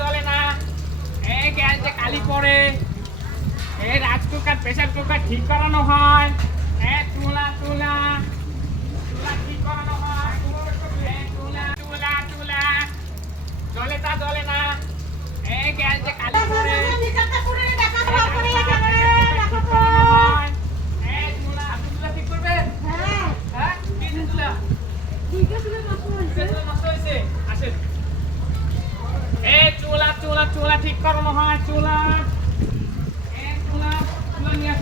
জ্বলে না। এ গ্যাসে কালি পড়ে এ রাজ কুকার প্রেসার কুকার ঠিক করানো হয়। এ চুলা চুলা চুলা ঠিক করানো হয়। চুলা চুলা চুলা জ্বলে তা জ্বলে না। এ গ্যাসে কালি পড়ে ঠিক করানো হয়। এ চুলা, এ চুলা চুলা চুলা ঠিক করানো হয় চুলা। এ চুলা চুলা নিয়ে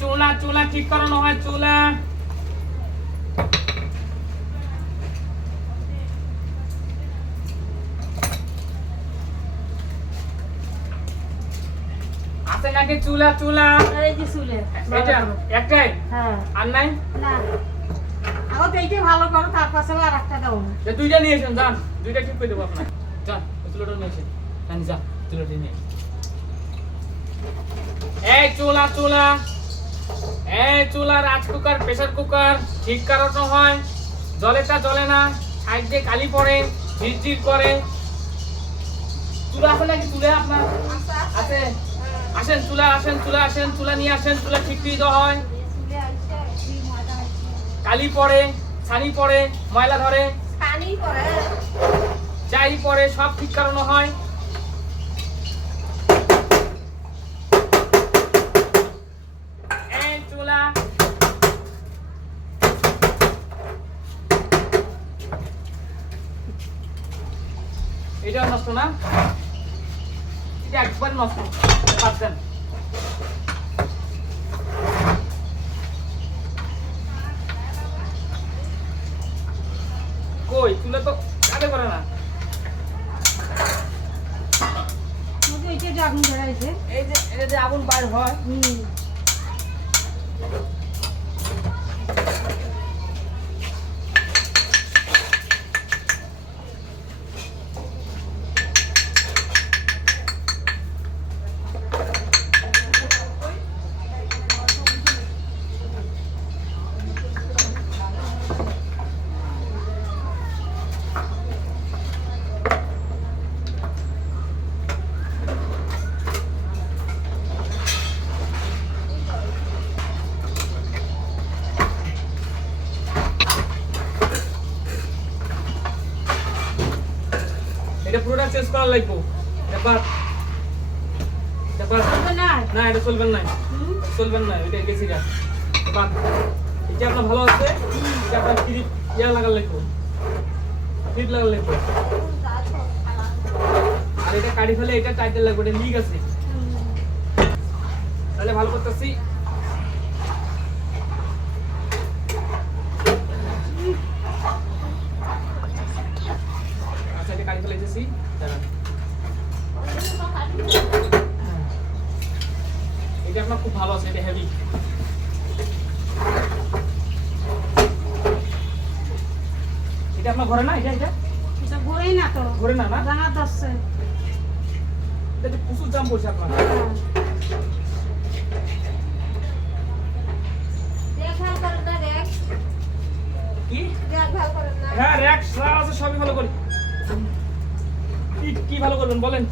চুলা চুলা ঠিক করানো হয় চুলা। আছে নাকি চুলা? চুলা। এই যে চুলে এটা একটাই? হ্যাঁ। আর নাই? না। আগত এইটা ভালো করো তার পাশে আর একটা দাও। দুইটা নিয়ে এসেন যান। দুইটা ঠিক করে দেবো আপনার যান ওই চুলাটা নিয়ে এসেন যান যা চুলাটা নিয়ে এই চুলা চুলা। এই চুলা রাজ কুকার প্রেসার কুকার ঠিক হয়। জলেটা জ্বলে না সাইড দিয়ে কালি পড়ে ঝিরঝির করে। চুলা আছে নাকি? চুলে আপনার? আছে। আসেন চুলা আসেন চুলা আসেন চুলা নিয়ে আসেন চুলা ঠিক দেওয়া হয়। কালি পরে ছানি পরে ময়লা ধরে। যাই পরে সব ঠিক করানো হয়। এটা নষ্ট না? একবার নষ্ট পাচ্ছেন কই চুলা তো কাজে করে না। এই যে আগুন ধরাইছে। এই যে এটা যে আগুন বার হয়। হুম। এটা পুরোটা চেঞ্জ করা লাগবে। ব্যাপার ব্যাপার না? না এটা চলবেন না। চলবেন না এটা গেছিটা ব্যাপার এটা আপনার ভালো আছে এটা আপনার ফ্রিজ ইয়া লাগার লাগবে। ফ্রিজ লাগার লাগবে। আর এটা কাটি ফেলে এটা টাইটেল লাগবে এটা লিক আছে। তাহলে ভালো করতেছি আচ্ছা এটা কাটি ফেলে এসেছি দাঁড়ান হ্যাঁ। এটা আপনার খুব ভালো আছে এটা হেভি এটা আপনার ঘরে না? এটা এটা? এটা ঘুরেই না তো। ঘরে না না? জানা দশছে এটা প্রচুর দাম পড়ছে আপনার। হ্যাঁ। র্যাক আছে সবই ভালো করি। কি কি ভালো করবেন বলেন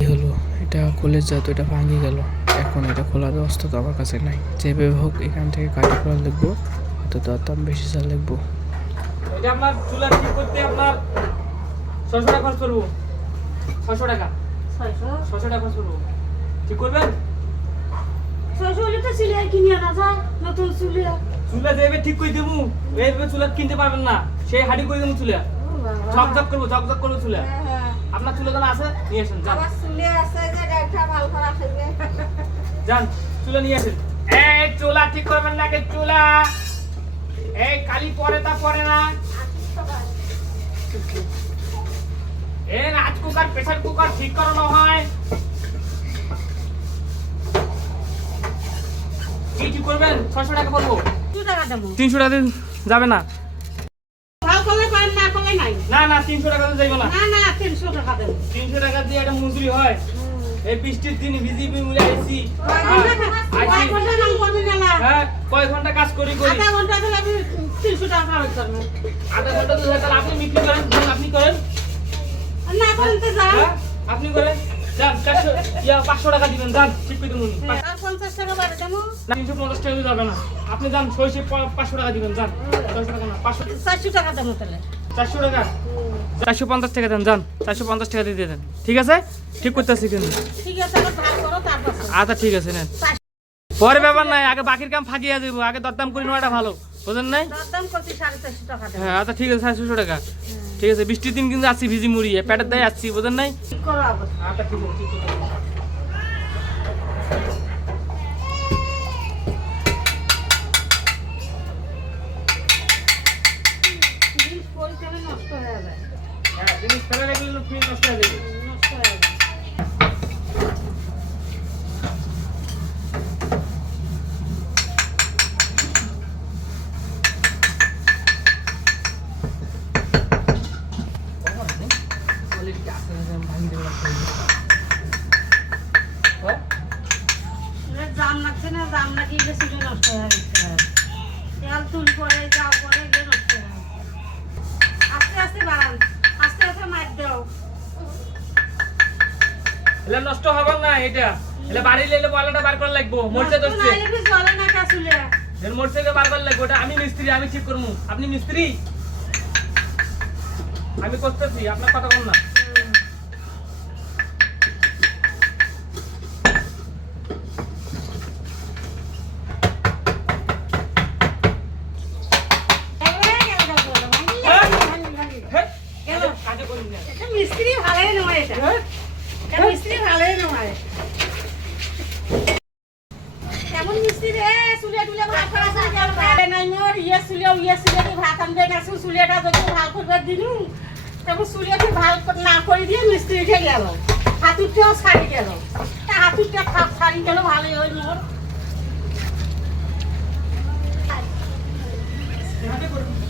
এই হলো এটা কলেজ যত এটা ভাঙে গেল এখন এটা খোলার ব্যবস্থা তো আমার কাছে নাই। যেভাবে হোক এখান থেকে কাটি করা লাগবো হয়তো তার দাম বেশি যা লাগবো এটা আপনার চুলা ঠিক করতে আপনার ছশো টাকা খরচ করব। ছশো টাকা। ছয়শো? ছশো টাকা খরচ করব। ঠিক করবেন? হলে তো কিনে আনা যায় নতুন চুলা। যেভাবে ঠিক করে দেবো এইভাবে চুলা কিনতে পারবেন না। সেই হাডি করে দেবো চুলা। ঝকঝক করব ঝকঝক করব চুলা। আপনার চুলা যেন আছে? নিয়ে আসেন যান। আমার চুলে আছে যে ডাক্তার ভালো করা খাইবে যান চুলা নিয়ে আসেন। এই চুলা ঠিক করবেন না কে চুলা? এই কালি পরে তা পরে না। এ রাজ কুকার প্রেসার কুকার ঠিক করানো হয়। কি ঠিক করবেন? ছশো টাকা পড়ব দু টাকা দেবো। তিনশো টাকা দিন যাবে না। নাই। না না তিনশো টাকা তো যাইবো না। না না তিনশো টাকা দেবো। তিনশো টাকা দিয়ে একটা মজুরি হয়। এই বৃষ্টির দিন ভিজিবি মিলে করবি? না হ্যাঁ কয় ঘণ্টা কাজ করি করি। আধা ঘণ্টা দিলে আমি তিনশো টাকা খরচ করব। আধা ঘণ্টা তো তাহলে আপনি বিক্রি করেন আপনি করেন। না করেন তো যান হ্যাঁ আপনি করেন। যান ইয়া টাকা দিবেন যান ঠিক করে দেবো আর পঞ্চাশ টাকা বাড়ে দেবো টাকা না। আপনি যান ছয়শো পা- পাঁচশো টাকা দিবেন যান। ছয়শো টাকা না পাঁচশো। চারশো টাকা দেবো তাহলে। চারশো টাকা। চারশো পঞ্চাশ টাকা দেন যান। চারশো পঞ্চাশ টাকা দিয়ে দেন। ঠিক আছে? ঠিক করতেছি কিন্তু। আচ্ছা ঠিক আছে নেন। পরে ব্যাপার নাই আগে বাকির কাম ফাঁকিয়ে দেবো। আগে দরদাম করে নেওয়াটা ভালো। বুঝলেন নাই? সাড়ে হ্যাঁ আচ্ছা ঠিক আছে চারশো টাকা। ঠিক আছে বৃষ্টির দিন কিন্তু আসছি ভিজি মুড়িয়ে পেটের দায় আসছি বুঝলেন নাই? আচ্ছা ঠিক আছে ঠিক আছে জিনিস পরিচালনা নষ্ট হয়ে যায় হ্যাঁ জিনিস ফেলে রাখলে ফ্রিজ নষ্ট হয়ে যাবে নষ্ট হয়ে যায় এবার জাম নষ্ট হয়ে গেছে তেল তুল পরে যাও পরে গিয়ে নষ্ট হয়ে আস্তে আস্তে বাড়ান আস্তে আস্তে মার দাও। এটা নষ্ট হবে না এটা। এটা বাড়ি লেলে পয়লাটা বার করা লাগবো জলে না কাশুলে। এর মরচেকে বার করা লাগবে ওটা আমি মিস্ত্রি আমি ঠিক করব আপনি মিস্ত্রি? আমি করতেছি আপনার কথা বল না হ্যাঁ গেল। কাজে করি না এটা মিস্ত্রি ভালোই নয় এটা হ্যাঁ মিস্ত্রি ভালোই নয় কেমন মিস্ত্রি রে? চুলে টুলে ভাত করা চুলে নাই মোর ইয়ে চুলে ইয়ে চুলে ভাত আনতে গেছো চুলেটা যদি ভালো করবে দিনু তখন চুলেটি ভালো না করে দিয়ে মিস্ত্রি উঠে গেল। হাতুরটাও ছাড়ি গেল। তা হাতুরটা ছাড়ি গেল ভালোই মোর। করবি